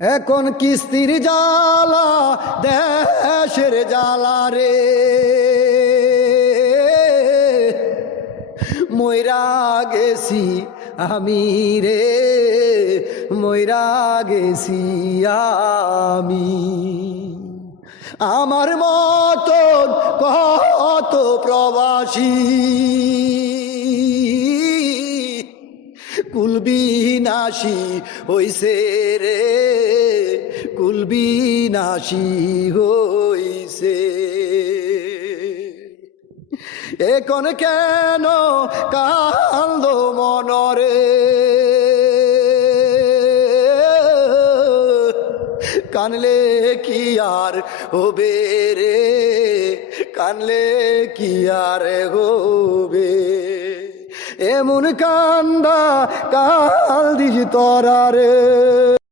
এখন কিস্তির জ্বালা দেশের জ্বালা রে, মইরা গেছি আমি রে, মইরা গেছি আমি। আমার মতন কত প্রবাসী কুলবিনাশী হইছে রে, কুলবিনাশী হইছে। এখন কেন কান্দ মনরে, কানলে কি আর হবে রে, কানলে কি আর হবে। এমন কান্দা কাল দিস তোরা রে।